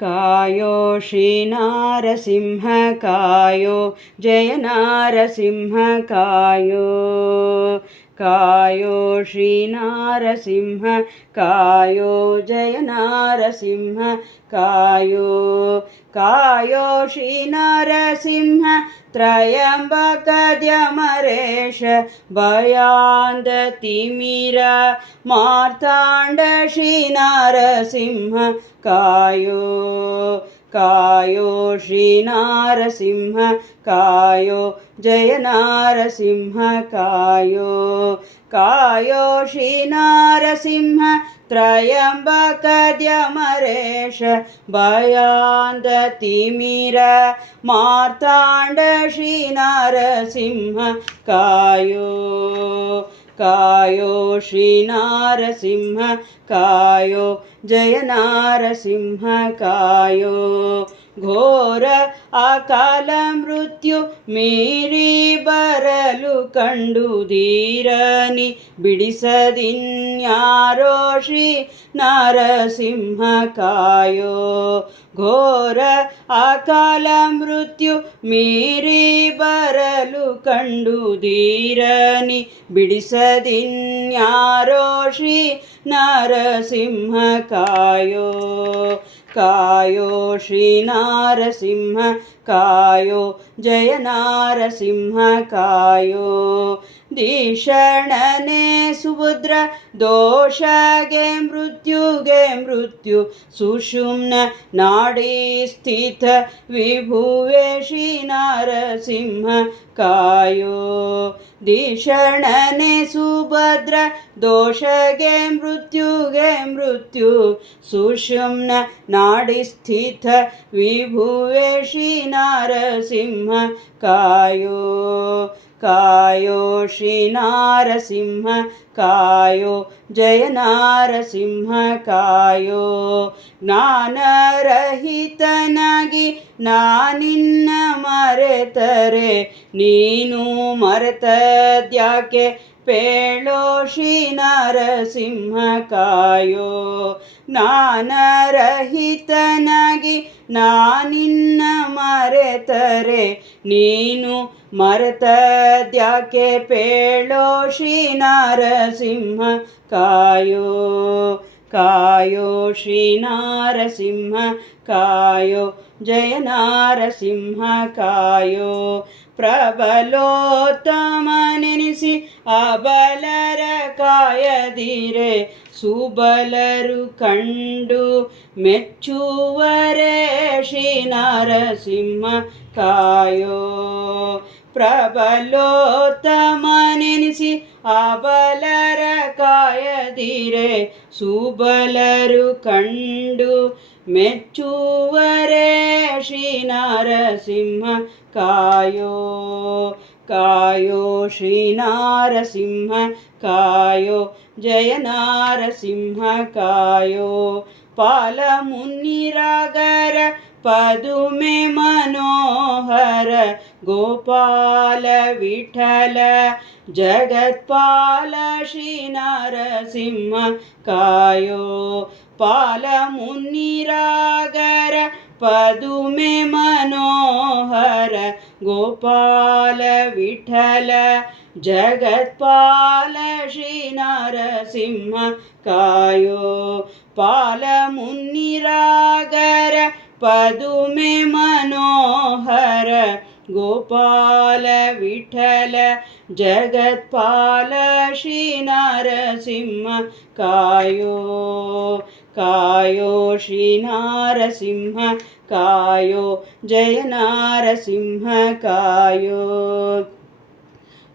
कायो श्रीनारसिंह कायो जय नारसिंह कायो कायो श्रीनारसिंह कायो जय नारसिंह कायो कायो श्रीनारसिंह त्रयंबकद्यमरेश भयान्धतिमिर मार्ताण्ड श्रीनारसिंह कायो कायो श्रीनारसिंह कायो जय नारसिंह कायो कायो श्रीनारसिंह त्रयंबकद्यमरेश भयान्धतिमिर मार्ताण्ड श्रीनारसिंह कायो कायो श्रीनारसिंह कायो जय नारसिंह कायो घोर अकाल मृत्यु मीरी बरलु कंडु धीरनि बिडिसदिन्यारो श्री नारसिंह कायो घोर अकाल मृत्यु मीरी बरलु कंडु धीरनि बिडिसदिन्यारो श्री नारसिंह कायो कायो श्रीनारसिंह कायो जय नारसिंह कायो दीषणने सुभद्र दोषगे मृत्यु सुषुम्न नाडी स्थित विभुवे श्रीनारसिंह कायो दीषणने सुभद्र दोषगे मृत्यु सुषुम्न नाडी स्थित विभुवे श्रीनारसिंह कायो कायो श्रीनारसिंह कायो जय नारसिंह कायो ज्ञानरहितनाಗಿ ನಾನಿನ್ನ ಮರೆತರೆ ನೀನು ಮರೆತದ್ಯಾಕೆ ಪೇಳೋ ಶ್ರೀನಾರಸಿಂಹ ಕಾಯೋ ಜ್ಞಾನರಹಿತನಾಗಿ ನಾನಿನ್ನ ಮರೆತರೆ ನೀನು ಮರೆತದ್ಯಾಕೆ ಪೇಳೋ ಶ್ರೀನಾರಸಿಂಹ ಕಾಯೋ ಕಾಯೋ ಶ್ರೀನಾರಸಿಂಹ ಕಾಯೋ ಜಯ ನಾರಸಿಂಹ ಕಾಯೋ ಪ್ರಬಲೋತ್ತಮನೆನಿಸಿ ಅಬಲರ ಕಾಯದಿರೆ ಸುಬಲರು ಕಂಡು ಮೆಚ್ಚುವರೆ ಶ್ರೀನಾರಸಿಂಹ ಕಾಯೋ ಪ್ರಬಲೋತ್ತಮನೆನಿಸಿ ಅಬಲರ ಕಾಯದಿರೆ ಸುಬಲರು ಕಂಡು ಮೆಚ್ಚುವರೆ ಶ್ರೀನಾರಸಿಂಹ ಕಾಯೋ ಕಾಯೋ ಶ್ರೀನಾರಸಿಂಹ ಕಾಯೋ ಜಯ ನಾರಸಿಂಹ ಕಾಯೋ ಪಾಲ ಮುನ್ನಿರಾಗರ ಪದುಮೆ ಮನೋಹರ ಗೋಪಾಲ ವಿಠಲ ಜಗತ್ಪಾಲ ಶ್ರೀನಾರಸಿಂಹ ಕಾಯೋ ಪಾಲ ಮುನ್ನಿರಾಗರ ಪದುಮೆ ಮನೋಹರ ಗೋಪಾಲ ವಿಠಲ ಜಗತ್ಪಾಲ ಶ್ರೀನಾರಸಿಂಹ ಕಾಯೋ ಪಾಲ ಮುನ್ನಿರಾಗರ ಪದುಮೆ ಮನೋಹರ ಗೋಪಾಲ ವಿಠಲ ಜಗತ್ಪಾಲ ಶ್ರೀನಾರಸಿಂಹ ಕಾಯೋ ಕಾಯೋ ಶ್ರೀನಾರಸಿಂಹ ಕಾಯೋ ಜಯ ನಾರಸಿಂಹ ಕಾಯೋ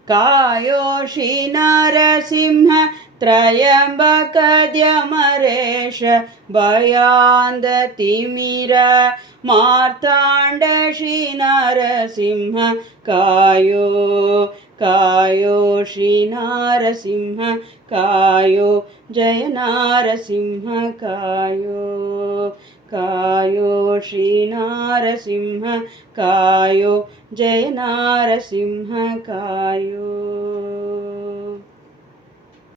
ಕಾಯೋ ಶ್ರೀನಾರಸಿಂಹ ತ್ರಯಂಬಕದ್ಯಮರೇಶ ಭಯಾಂಧತಿಮಿರ ಮಾರ್ತಾಂಡ ಶ್ರೀನಾರಸಿಂಹ ಕಾಯೋ ಕಾಯೋ ಶ್ರೀನಾರಸಿಂಹ ಕಾಯೋ ಜಯ ನಾರಸಿಂಹ ಕಾಯೋ ಕಾಯೋ ಶ್ರೀನಾರಸಿಂಹ ಕಾಯೋ ಜಯ ನಾರಸಿಂಹ ಕಾಯೋ.